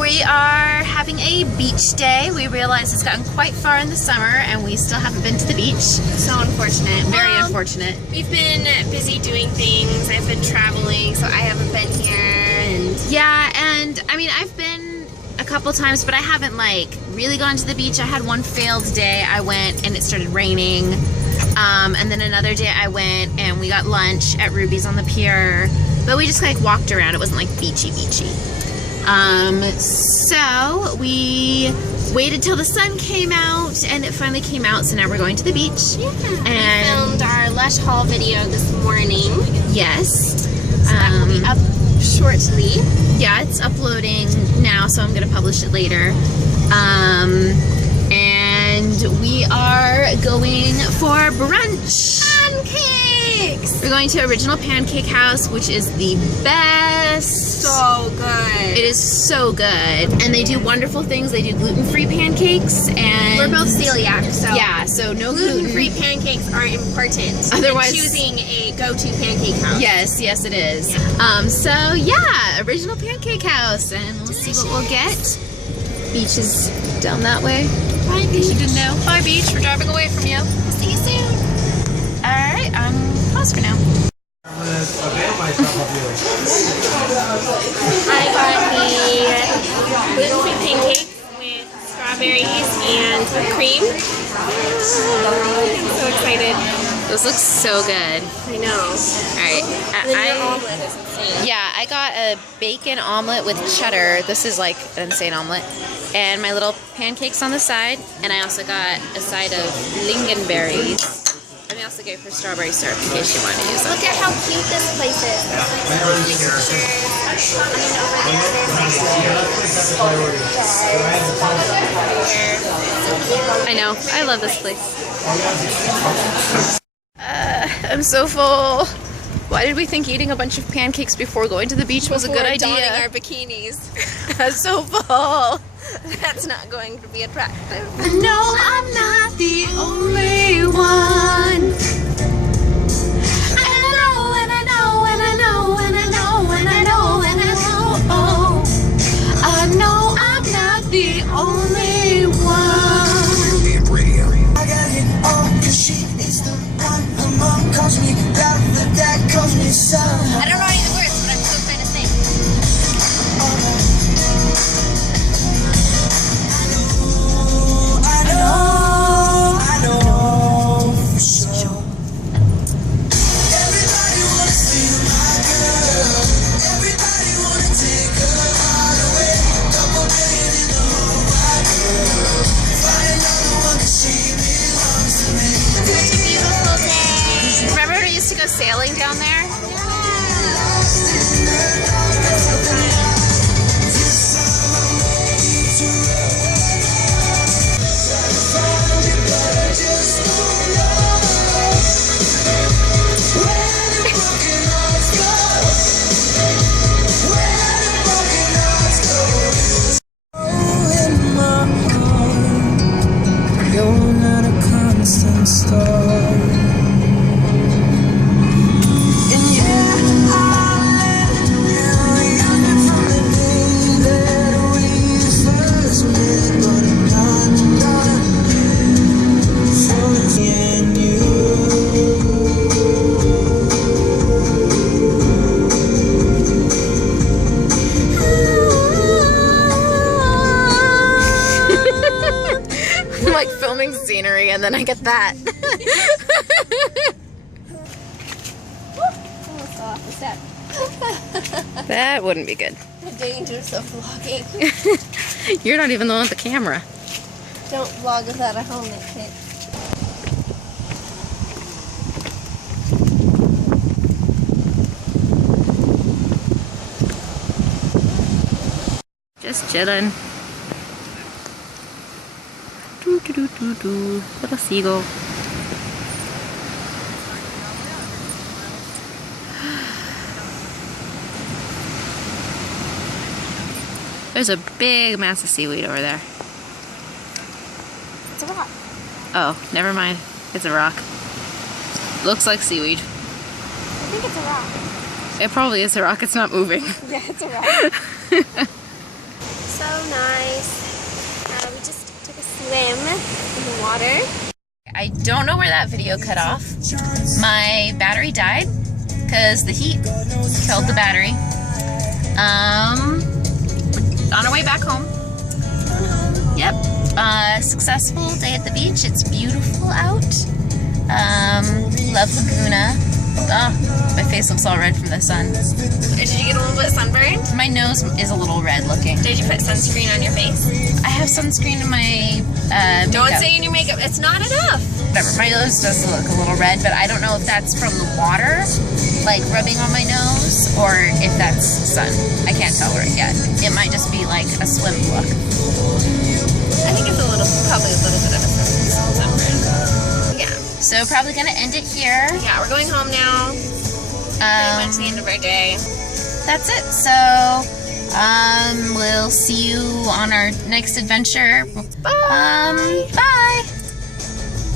We are having a beach day. We realize it's gotten quite far in the summer and we still haven't been to the beach. So unfortunate. Very unfortunate. We've been busy doing things. I've been traveling, so I haven't been here. And yeah, and I mean, I've been a couple times, but I haven't like really gone to the beach. I had one failed day. I went and it started raining. And then another day I went and we got lunch at Ruby's on the pier. But we just like walked around. It wasn't like beachy. So we waited till the sun came out and it finally came out, so now we're going to the beach. Yeah. And we filmed our Lush haul video this morning. yes. So that will be up shortly. Yeah, it's uploading now, so I'm gonna publish it later. And we are going for brunch. Pancakes! We're going to Original Pancake House, which is the best. So good. It is so good. And they do wonderful things. They do gluten-free pancakes and... We're both celiac, so... Yeah, so no gluten. Gluten-free pancakes are important. Otherwise... in choosing a go-to pancake house. Yes, it is. Yeah. So yeah, Original Pancake House. And we'll see what we'll get. Beach is down that way. Bye, In case you beach. didn't know. Bye, beach. We're driving away from you. See you soon. Alright, pause for now. I got the gluten-free pancakes with strawberries and cream. I'm so excited. Those look so good. I know. Alright. And then your omelet is insane. Yeah, I got a bacon omelet with cheddar. This is like an insane omelet. And my little pancakes on the side. And I also got a side of lingonberries. And we also gave her strawberry syrup in case she wanted to use it. Look at how cute this place is. I know. I love this place. I'm so full. Why did we think eating a bunch of pancakes before going to the beach was a good idea? Donning our bikinis. I'm so full. That's not going to be attractive. No, I'm not the only one. And I know, and I know, and I know, and I know, and I know, and I know. I know I'm not the only one. I got it all, 'cause she is the one. Her mom calls me, the dad calls me son. I don't know any of the words, but I'm still trying to sing. I know for sure. Everybody wanna steal my girl. Everybody wanna take her heart away. Couple billion in the whole wide world. Find another one 'cause she belongs to me. Such a beautiful day. Remember when we used to go sailing down there? You're not a constant star. And yeah, I'll let you got me from the day that we first met, but I'm not done for me and I'm like filming scenery and then I get that. Almost fell off the step. That wouldn't be good. The dangers of vlogging. You're not even the one with the camera. Don't vlog without a helmet, kid. Just chilling. Doo doo doo doo doo. Little seagull. There's a big mass of seaweed over there. It's a rock. Oh, never mind. It's a rock. Looks like seaweed. I think it's a rock. It probably is a rock. It's not moving. Yeah, it's a rock. so nice. We just took a swim in the water. I don't know where that video cut off. My battery died because the heat killed the battery. On our way back home. Yep. Successful day at the beach. It's beautiful out. Love Laguna. Oh, my face looks all red from the sun. Did you get a little bit sunburned? My nose is a little red looking. Did you put sunscreen on your face? I have sunscreen in my Don't makeup. say in your makeup. It's not enough. Whatever. My nose does look a little red, but I don't know if that's from the water, like rubbing on my nose, or if that's sun. I can't tell right yet. It might just be like a swim look. I think it's probably a little bit of a sunburn. Yeah. So probably gonna end it here. Yeah, we're going home now. Pretty much the end of our day. That's it. So we'll see you on our next adventure. Bye. Bye.